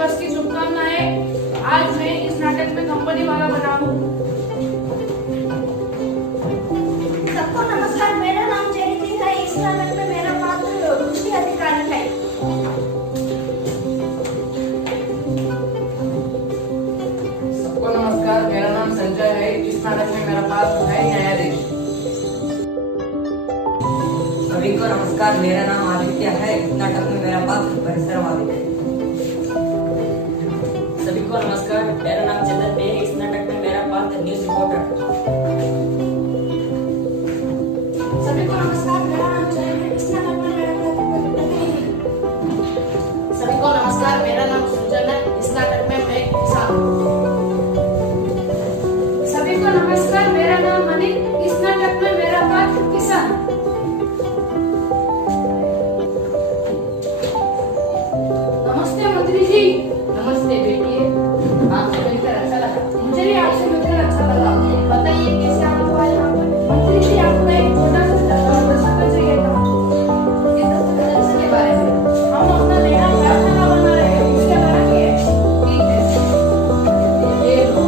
दिवस की शुभकामनाएं। आज मैं इस नाटक में कंपनी वाला बना हूँ। सबको नमस्कार, मेरा नाम चैरिटी है। इस नाटक में मेरा पात्र कृषि अधिकारी है। सबको नमस्कार, मेरा नाम संजय है। इस नाटक में मेरा पात्र है न्यायाधीश। सभी को नमस्कार, मेरा नाम आदित्य है। इस नाटक में मेरा पात्र परिसरवादी है। सभी को नमस्कार, मेरा नाम चंदन है। इस नाटक में मेरा पात्र न्यूज रिपोर्टर। सभी को नमस्कार, मेरा नाम जय है। इस नाटक में मेरा पात्र सभी को नमस्कार, मेरा नाम सुजन है। इस नाटक में मैं किसान। सभी को नमस्कार, मेरा नाम अनिल। इस नाटक में मेरा पात्र किसान। नमस्ते मंत्री जी। नमस्ते बेटी, आपसे मिलकर अच्छा लगा। मुझे भी आपसे मिलकर अच्छा लगा। बताइए कैसे आप हुआ यहाँ पर? मंत्री जी, आपको एक छोटा सा दस्तावेज चाहिए था। इस दस्तावेज के बारे में हम अपना नया कारखाना बना रहे हैं, इसके बारे में ठीक है। ये लो।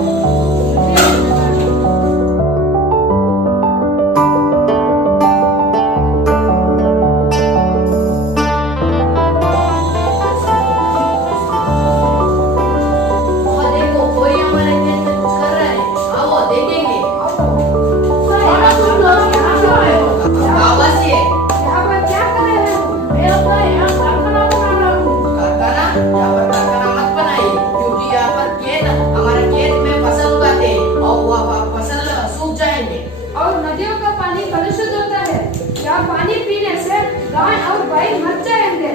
और देखो, कोई हमारे खेत में कुछ कर रहा है। आओ देखेंगे। यहाँ पर क्या कर रहे हो? मैं अपना यहाँ कारखाना बना रहा हूँ। कारखाना? यहाँ पर कारखाना मत बनाइए, क्योंकि यहाँ पर खेत, हमारे खेत में फसल उगाते हैं और वह फसल सूख जाएंगे। और नदियों का पानी कलुषित होता है। यहाँ पानी पीने से गाय और बैल मर जाएंगे।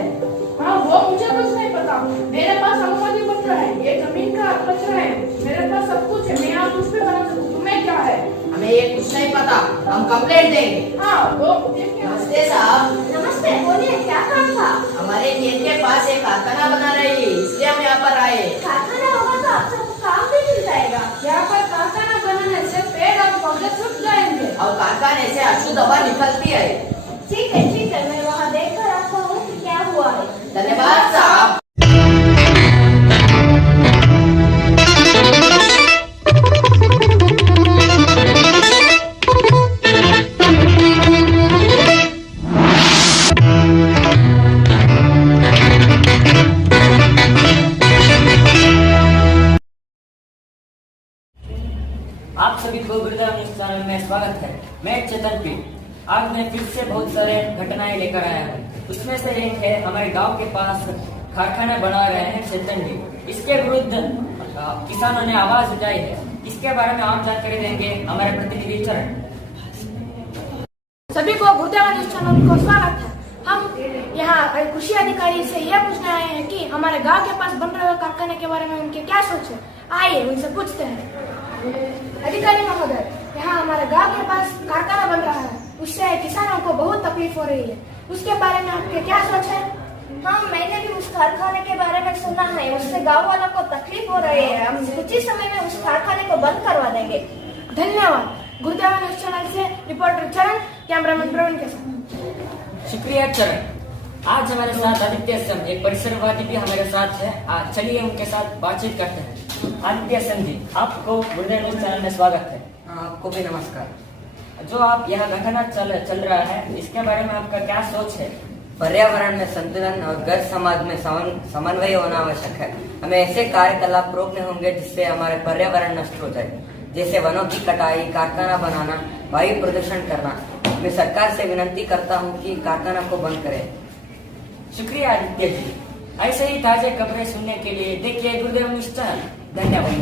हाँ, वो मुझे कुछ नहीं पता। मेरे पास अनुमति पत्र है, ये जमीन का कचरा है। मेरे पास सब कुछ है, मैं यहाँ कुछ भी बना सकूँ। तुम्हें क्या है? हमें ये कुछ नहीं पता, हम कंप्लेंट देंगे। हाँ, वो नमस्ते साहब। नमस्ते, बोलिए क्या काम था? हमारे खेत के पास एक कारखाना बना रही है, इसलिए हम यहाँ पर आए। कारखाना होगा तो आपको काम भी मिल जाएगा। यहाँ पर कारखाना बनाने से पेड़ और पौधे सूख जाएंगे और कारखाने से अशुद्ध हवा निकलती है। ठीक है, मैं वहाँ देख कर आता हूँ कि क्या हुआ है। धन्यवाद साहब। आप सभी को गुरुदेव न्यूज चैनल में स्वागत है। मैं चेतन पी। आज मैं फिर से बहुत सारे घटनाएं लेकर आया हूँ। उसमें से एक है, हमारे गांव के पास कारखाना बना रहे हैं चेतन जी। इसके विरुद्ध किसानों ने आवाज उठाई है। इसके बारे में आप जानकारी देंगे हमारे प्रतिनिधि चरण। सभी को गुरुदेव न्यूज चैनल को स्वागत है। हम यहाँ कृषि अधिकारी से यह पूछने आए हैं कि हमारे गांव के पास बन रहे कारखाने के बारे में उनके क्या सोच है। आइए उनसे पूछते हैं। अधिकारी महोदय, यहाँ हमारे गांव के पास कारखाना बन रहा है, उससे किसानों को बहुत तकलीफ हो रही है। उसके बारे में आपके क्या सोच है? हाँ, मैंने भी उस कारखाने के बारे में सुना है। उससे गांव वालों को तकलीफ हो रही है। हम कुछ ही समय में उस कारखाने को बंद करवा देंगे। धन्यवाद। गुरुदेव न्यूज चैनल से रिपोर्टर चरण, कैमरामैन प्रवीण के साथ। शुक्रिया चरण। आज हमारे साथ आदित्य सिंह, एक परिसरवादी भी हमारे साथ है। आज चलिए उनके साथ बातचीत करते हैं। आदित्य सिंह जी, आपको गुरुदेव न्यूज चैनल में स्वागत है। आपको भी नमस्कार। जो आप यहाँ घटना चल रहा है, इसके बारे में आपका क्या सोच है? पर्यावरण में संतुलन और घर समाज में समन्वय होना आवश्यक है। हमें ऐसे कार्यकलाप रोकने होंगे जिससे हमारे पर्यावरण नष्ट हो जाए, जैसे वनों की कटाई, कारखाना बनाना, वायु प्रदूषण करना। मैं सरकार से विनती करता हूँ कि कारखाना को बंद करें। शुक्रिया आदित्य जी। ऐसे ही ताजे खबरें सुनने के लिए देखिए गुरुदेव न्यूज चैनल। धन्यवाद।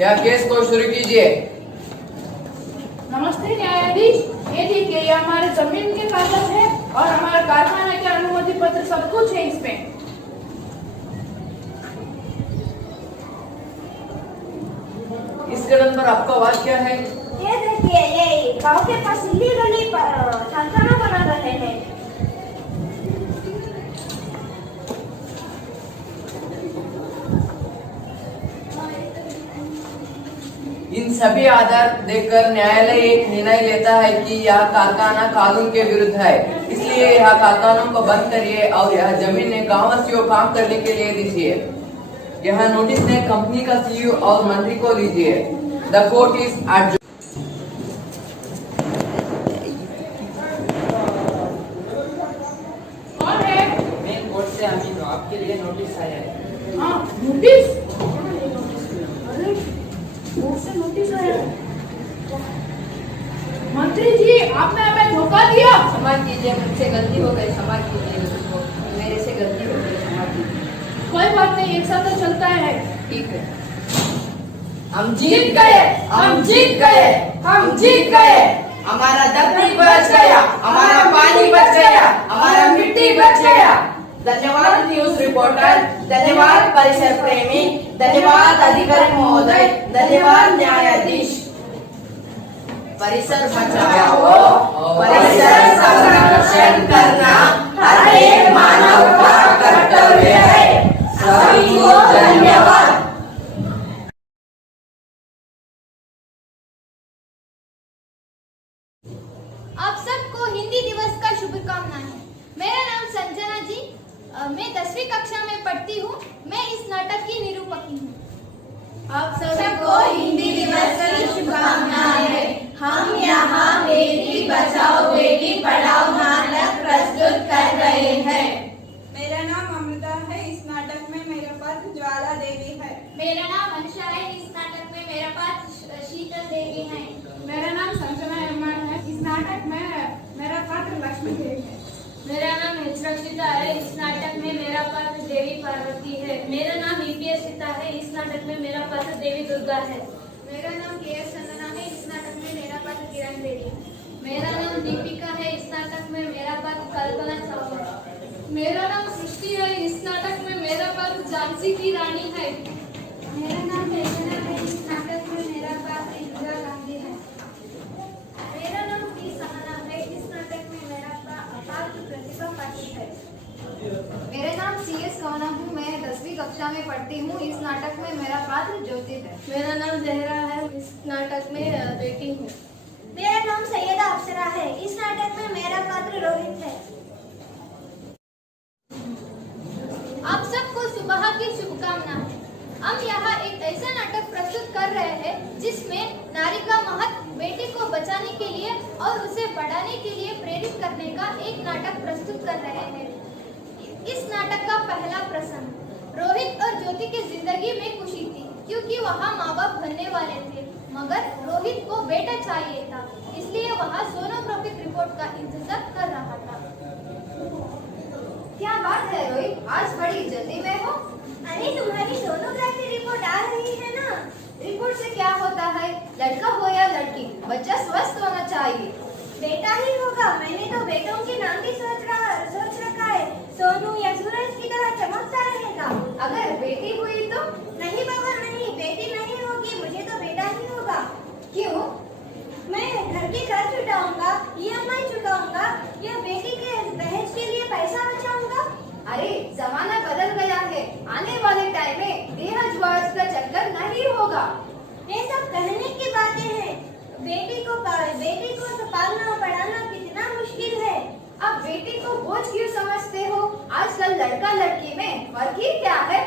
यह केस को शुरू कीजिए। नमस्ते न्यायाधीश, ये देखिए ये हमारे जमीन के कागज है और हमारे कारखाने के अनुमति पत्र सब कुछ है इसमें। इस कदम पर आपका वाद क्या है? ये देखिए ये गांव के पास इलीगली कारखाना बना रहे हैं। इन सभी आधार देखकर न्यायालय एक निर्णय लेता है कि यह कारखाना कानून के विरुद्ध है, इसलिए यह कारखानों को बंद करिए और यह जमीन गांववासियों को काम करने के लिए दीजिए। यह नोटिस ने कंपनी का सीईओ और मंत्री को लीजिए। The court is adjourned. कौन है? मैं कोर्ट से अमीन हूँ, आपके लिए नोटिस आया है। हाँ, नोटिस? अरे, कोर्ट से नोटिस आया है। मंत्री जी, आपने हमें धोखा दिया। क्षमा कीजिए, मुझसे गलती हो गई, क्षमा कीजिए, मेरे से गलती हो गई, क्षमा कीजिए। कोई बात नहीं, एक साथ तो चलता है। ठीक है। हम जीत गए, हम जीत गए, हम जीत गए। हमारा धरती बच गया, हमारा पानी बच गया, हमारा मिट्टी बच गया। धन्यवाद न्यूज रिपोर्टर, धन्यवाद परिसर प्रेमी, धन्यवाद अधिकारी महोदय, धन्यवाद न्यायाधीश। परिसर बचाओ, परिसर संरक्षण करना हर एक मानव का कर्तव्य है। सभी को धन्यवाद। आप सबको हिंदी दिवस का शुभकामनाएं। मेरा नाम संजना जी, मैं 10वीं कक्षा में पढ़ती हूँ। मैं इस नाटक की निरूपकी हूँ। आप सबको हिंदी दिवस की शुभकामनाएं। हम यहाँ बेटी बचाओ बेटी पढ़ाओ नाटक प्रस्तुत कर रहे हैं। मेरा नाम अमृता है। इस नाटक में मेरे पास ज्वाला देवी है। मेरा नाम अनुषा है। इस नाटक में मेरा पास शीतल देवी है। मेरा नाम संजना अरमान है। इस नाटक में मेरा पात्र लक्ष्मी देवी है। मेरा नाम हिचरक्षिता है। इस नाटक में मेरा पात्र देवी पार्वती है। मेरा नाम ईपीएसिता है। इस नाटक में मेरा पात्र देवी दुर्गा है। मेरा नाम केएस चंदना है। इस नाटक में मेरा पात्र किरण देवी है। मेरा नाम दीपिका है। इस नाटक में मेरा पात्र कल्पना चावला है। मेरा नाम सृष्टि है। इस नाटक में मेरा पात्र झांसी की रानी है। मेरा नाम मेघना है। इस नाटक में मेरा पात्र इंदिरा गांधी है। मेरा नाम पी सहना है। इस नाटक में मेरा पात्र प्रतिभा पाटिल है। मेरा नाम सीएस कवना हूँ। मैं 10वीं कक्षा में पढ़ती हूँ। इस नाटक में मेरा पात्र ज्योति है। मेरा नाम जहरा है। इस नाटक में बेटी हूँ। मेरा नाम सैयदा अप्सरा है। इस नाटक में मेरा पात्र रोहित है। आप सबको सुबह की शुभकामनाएं। हम यहाँ एक ऐसा नाटक प्रस्तुत कर रहे हैं जिसमें नारी का महत्व, बेटी को बचाने के लिए और उसे बढ़ाने के लिए प्रेरित करने का एक नाटक प्रस्तुत कर रहे हैं। इस नाटक का पहला प्रसंग, रोहित और ज्योति की जिंदगी में खुशी थी क्योंकि वहाँ माँ बाप बनने वाले थे, मगर रोहित को बेटा चाहिए था, इसलिए वहाँ सोनोग्राफी रिपोर्ट का इंतजार कर रहा था। क्या बात है रोहित, आज बड़ी जल्दी में हो? अरे तुम्हारी सोनोग्राफी रिपोर्ट आ रही है ना। रिपोर्ट से क्या होता है? लड़का हो या लड़की, बच्चा स्वस्थ होना चाहिए। बेटा ही होगा। मैंने तो बेटों के नाम भी सोच रखा है। सोनू या सूरज की तरह चमकता रहेगा। अगर बेटी हुई तो? नहीं बाबा नहीं, बेटी नहीं होगी। मुझे तो बेटा ही होगा। क्यों? मैं घर के खर्च छुटाऊंगा, EMI चुकाऊंगा या बेटी के दहेज के लिए पैसा बचाऊंगा। अरे जमाना बदल गया है, आने वाले टाइम में दहेज का चक्कर नहीं होगा। ये सब कहने की बातें हैं। बेटी को तो पालना पढ़ाना कितना मुश्किल है। अब बेटी को बोझ क्यों समझते हो? आजकल लड़का लड़की में फर्क ही क्या है?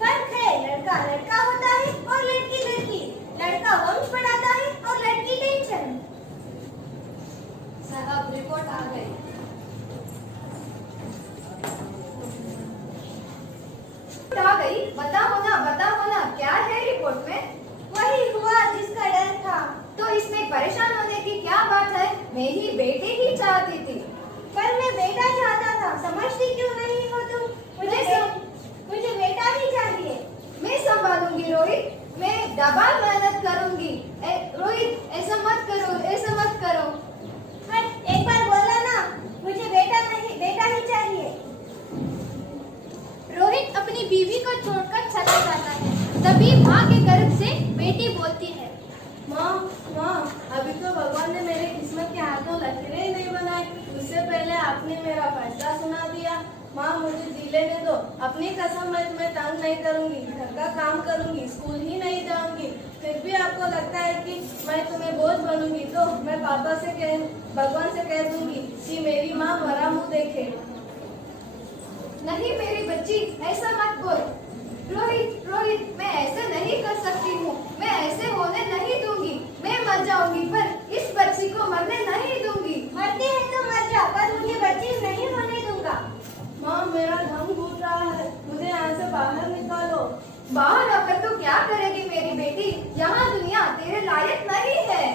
फर्क है, लड़का लड़का होता है और लड़की लड़की। लड़का वंश बढ़ाता है और लड़की टेंशन। साहब रिपोर्ट आ गई। बताओ ना क्या है रिपोर्ट में? वही हुआ जिसका डर था। तो इसमें परेशान होने की क्या बात है? मैं ही बेटे ही चाहती थी। पर मैं बेटा चाहता था। समझती क्यों नहीं हो तुम? मुझे बेटा ही चाहिए। मैं संभालूंगी रोहित। मैं डबल अपनी बीवी को छोड़कर चला जाता है। तभी माँ के गर्भ से बेटी बोलती है, माँ माँ, अभी तो भगवान ने मेरे किस्मत के हाथों लकीरें ही नहीं बनाई, उससे पहले आपने मेरा फैसला सुना दिया। माँ मुझे जी लेने दो, अपनी कसम मैं तुम्हें तंग नहीं करूंगी, घर का काम करूंगी, स्कूल ही नहीं जाऊंगी। फिर भी आपको लगता है कि मैं तुम्हें बोझ बनूंगी तो मैं भगवान से कह दूंगी कि मेरी माँ मरा मुँह देखे। नहीं मेरी बच्ची, ऐसा मत बोल। रोहित रोहित, मैं ऐसे नहीं कर सकती हूँ, मैं ऐसे होने नहीं दूंगी। मैं मर जाऊंगी पर इस बच्ची को मरने नहीं दूंगी। मरती है तो मर जा, पर मुझे बच्ची नहीं होने दूंगा। माँ मेरा दम घुट रहा है, मुझे यहाँ से बाहर निकालो। बाहर आकर तो क्या करेगी मेरी बेटी? यहाँ दुनिया तेरे लायक नहीं है।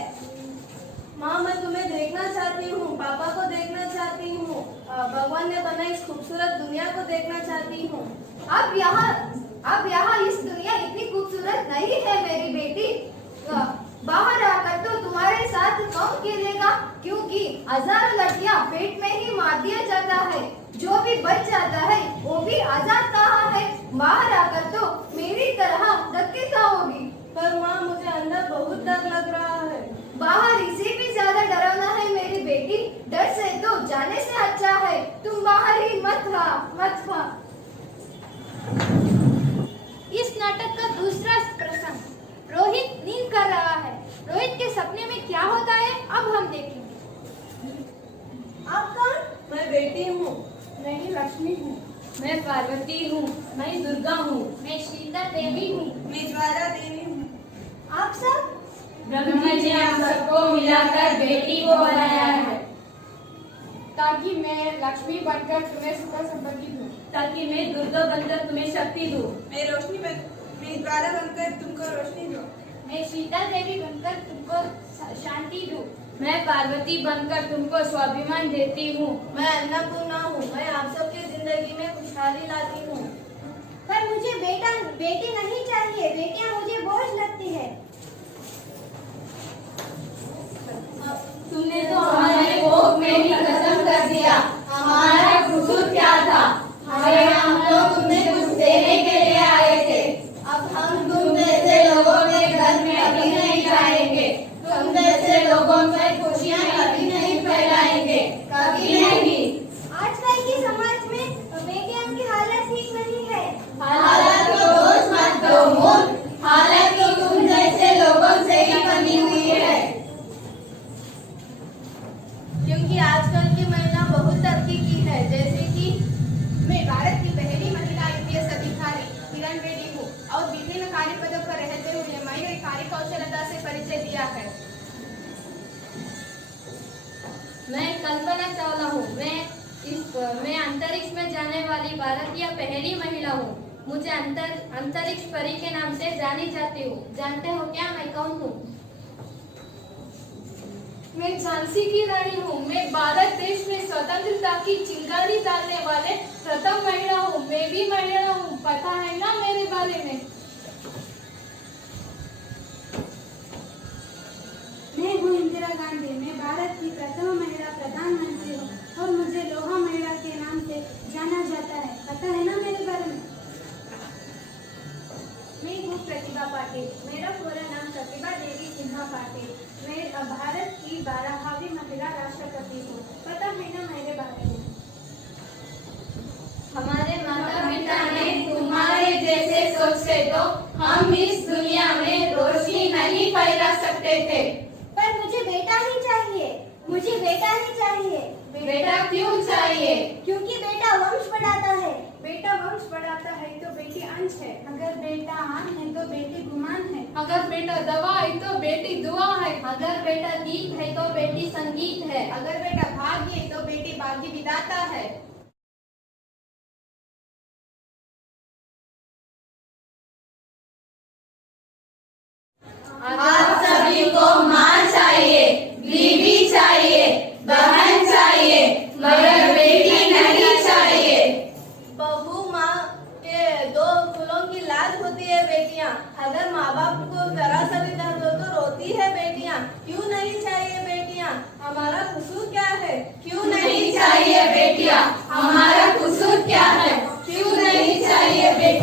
माँ मैं तुम्हें देखना चाहती हूँ, पापा को देखना चाहती हूँ, भगवान ने बनाई इस खूबसूरत दुनिया को देखना चाहती हूँ। अब यहाँ इस दुनिया इतनी खूबसूरत नहीं है मेरी बेटी। बाहर आकर तो तुम्हारे साथ कौन खेलेगा, क्योंकि हजारों लड़कियाँ पेट में ही मार दिया जाता है। जो भी बच जाता है वो भी आजाद कहाँ है। बाहर आकर तो मेरी तरह धक्के खाओगी। पर माँ मुझे अंदर बहुत डर लग रहा है। बाहर इसे भी ज्यादा डरावना है मेरी बेटी। डर से तो जाने से अच्छा है तुम बाहर ही मत खा। इस नाटक का दूसरा प्रसंग, रोहित नींद कर रहा है। रोहित के सपने में क्या होता है अब हम देखेंगे। आप कौन? मैं बेटी हूँ। मैं ही लक्ष्मी हूँ। मैं पार्वती हूँ। मैं दुर्गा हूँ। मैं शीतला देवी हूँ। मैं ज्वाला देवी हूँ। आप सब? ब्रह्मा जी ने हम सबको मिलाकर बेटी को बनाया है, ताकि मैं लक्ष्मी बनकर तुम्हें सुख संपत्ति दूँ, ताकि मैं दुर्गा बनकर तुम्हें शक्ति दूँ। मैं ज्वाला बनकर तुमको रोशनी दूँ। मैं शीतल देवी बनकर तुमको शांति दूँ। मैं पार्वती बनकर तुमको स्वाभिमान देती हूँ। मैं अन्नपूर्णा हूँ। मैं आप सबकी जिंदगी में खुशहाली लाती हूँ। पर मुझे बेटी नहीं चाहिए, बेटियाँ मुझे बोझ लगती है। तुमने तो हमारे कोख में ही खत्म कर दिया। हमारा कसूर क्या था? हम लोग तुम्हें कुछ देने के लिए आए थे। अब हम तुम जैसे लोगों के घर में कभी नहीं जाएंगे। तुम जैसे लोगों में खुशियाँ कभी नहीं फैलाएंगे, कभी नहीं। आजकल के समाज में बेटियों की हालत ठीक नहीं है। हालत को दोष मत दो मूर्ख, हालत तो तुम जैसे लोगों से ही बनी हुई है। क्योंकि आजकल की महिला बहुत तरक्की की है, जैसे कि मैं भारत की पहली महिला IPS अधिकारी किरण बेदी हूँ और विभिन्न कार्य पदों पर रहते हुए मैंने कार्य कौशलता से परिचय दिया है। मैं कल्पना चावला हूँ। मैं अंतरिक्ष में जाने वाली भारत की पहली महिला हूँ। मुझे अंतरिक्ष परी के नाम से जानी जाती हूँ। जानते हो क्या मैं कौन हूँ? मैं झांसी की रानी हूँ। मैं भारत देश में स्वतंत्रता की चिंगारी डालने वाले प्रथम महिला हूँ। मैं भी महिला हूँ, पता है ना मेरे बारे में। मैं हूँ इंदिरा गांधी। मैं भारत की प्रथम महिला प्रधानमंत्री हूँ और मुझे लोहा महिला के नाम से जाना जाता है, पता है ना मेरे बारे में। मैं हूँ प्रतिभा पाटिल। मेरा पूरा नाम प्रतिभा देवी सिन्हा पाटिल। मैं भारत की 12वीं महिला राष्ट्रपति हूँ, पता है ना मेरे बारे में। हमारे माता पिता ने तुम्हारे जैसे सोचे तो हम इस दुनिया में रोशनी नहीं फैला सकते थे। पर मुझे बेटा ही चाहिए, मुझे बेटा ही चाहिए। बेटा क्यों चाहिए? क्योंकि बेटा वंश बढ़ाता है। बेटा वंश बढ़ाता है तो बेटी अंश है। अगर बेटा आन है तो बेटी गुमान है। अगर बेटा दवा है तो बेटी दुआ है। अगर बेटा गीत है तो बेटी संगीत है। अगर बेटा भाग्य है तो बेटी भाग्य विधाता है। आप सभी को माँ चाहिए, बीवी चाहिए, बहन चाहिए, मगर बेटी नहीं चाहिए। बहू माँ के दो फूलों की लाज होती है बेटियाँ। अगर माँ बाप को जरा सा भी दर्द हो तो रोती है बेटियाँ। क्यों नहीं चाहिए बेटियाँ? हमारा कसूर क्या है? क्यों नहीं चाहिए बेटियाँ? हमारा कसूर क्या है? क्यों नहीं चाहिए बेटियाँ?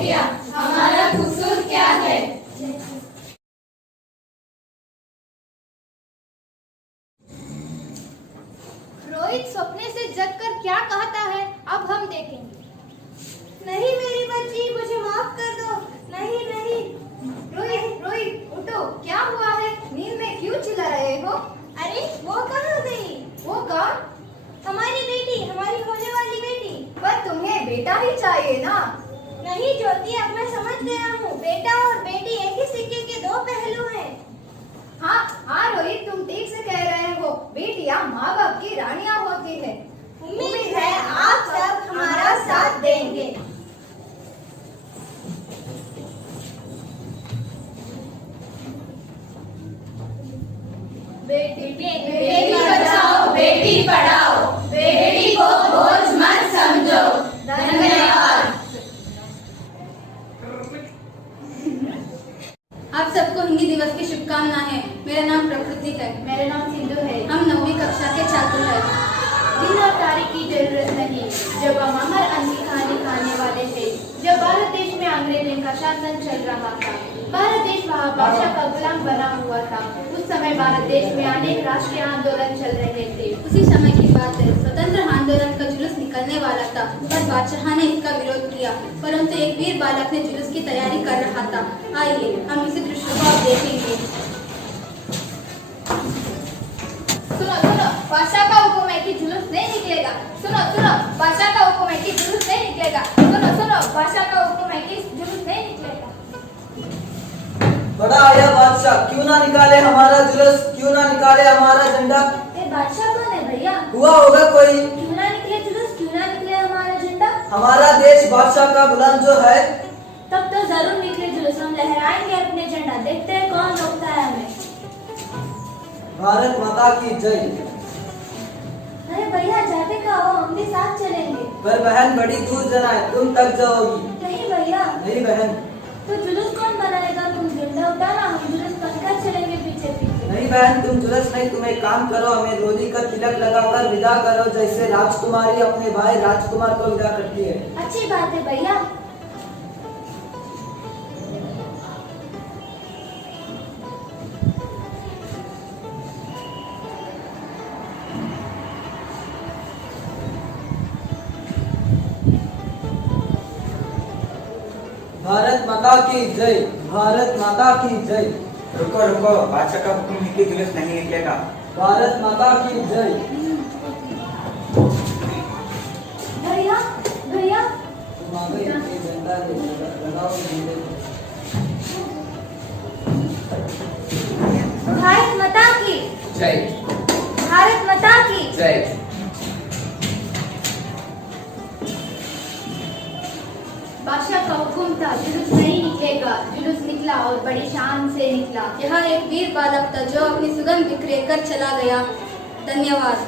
नहीं ज्योति, अब मैं समझ गया हूँ। बेटा और बेटी एक ही सिक्के के दो पहलू हैं। हाँ हाँ रोहित, तुम ठीक से कह रहे हो। बेटियां माँ बाप की रानियां होती है। उम्मीद है आप सब हमारा साथ देंगे। बेटी बचाओ, बेटी पढ़ाओ, बेटी को बोझ मत समझो। धन्यवाद। आप सबको हिंदी दिवस की शुभकामनाएं। मेरा नाम प्रकृति है। मेरा नाम सिंधु है। हम 9वीं कक्षा के छात्र हैं। दिन और तारीख की जरूरत नहीं, जब हम अमर अनकी कहानी खाने वाले थे। जब भारत देश में अंग्रेजों का शासन चल रहा था, भारत देश वहाँ बादशाह का गुलाम बना हुआ था। उस समय भारत देश में अनेक राष्ट्रीय आंदोलन चल रहे थे। उसी समय की बात है, स्वतंत्र आंदोलन का जुलूस निकलने वाला था, पर बादशाह ने इसका विरोध किया। परंतु एक वीर बालक ने जुलूस की तैयारी कर रहा था। आइए हम इसी दृश्य को अब देखेंगे। सुनो सुनो, बादशाह का हुक्म है कि जुलूस नहीं निकलेगा। सुनो सुनो, बादशाह का हुक्म है कि जुलूस नहीं निकलेगा। सुनो सुनो, बादशाह का हुक्म है कि जुलूस नहीं निकलेगा। बड़ा आया बादशाह, क्यों ना निकाले हमारा जुलूस, क्यों ना निकाले हमारा झंडा। ये बादशाह कौन है भैया? हुआ होगा कोई। क्यों ना निकले जुलूस, क्यों ना निकले हमारा झंडा? हमारा देश बादशाह का गुलाम जो है। तब तो जरूर निकले जुलूस, हम लहराएंगे अपने झंडा। देखते हैं कौन रोकता है हमें। भारत माता की जय। अरे भैया जाते का हो, हम भी साथ चलेंगे। पर बहन बड़ी दूर जाना है, तुम तक जाओगी। नहीं भैया। नहीं बहन। तो जुलूस कौन बनाएगा? तुम झंडा उठाना, हम जुलूस बनकर चलेंगे पीछे पीछे। नहीं बहन, तुम जुलूस नहीं, तुम एक काम करो, हमें रोली का तिलक लगाकर विदा करो, जैसे राजकुमारी अपने भाई राजकुमार को विदा करती है। अच्छी बात है भैया। भारत माता की जय, भारत माता की जय। रुको रुको, बादशाह का हुक्म है कि जुलूस नहीं निकलेगा। भारत माता की जय। भैया भैया, तुम आ गई, ये झंडा लगाओ झंडे को। भारत माता की जय। भारत माता की जय। बादशाह का हुक्म था, जुलूस नहीं निकलेगा। जुलूस निकला और बड़ी शान से निकला। यहाँ एक वीर बालक था जो अपनी सुगंध बिखेर कर चला गया। धन्यवाद।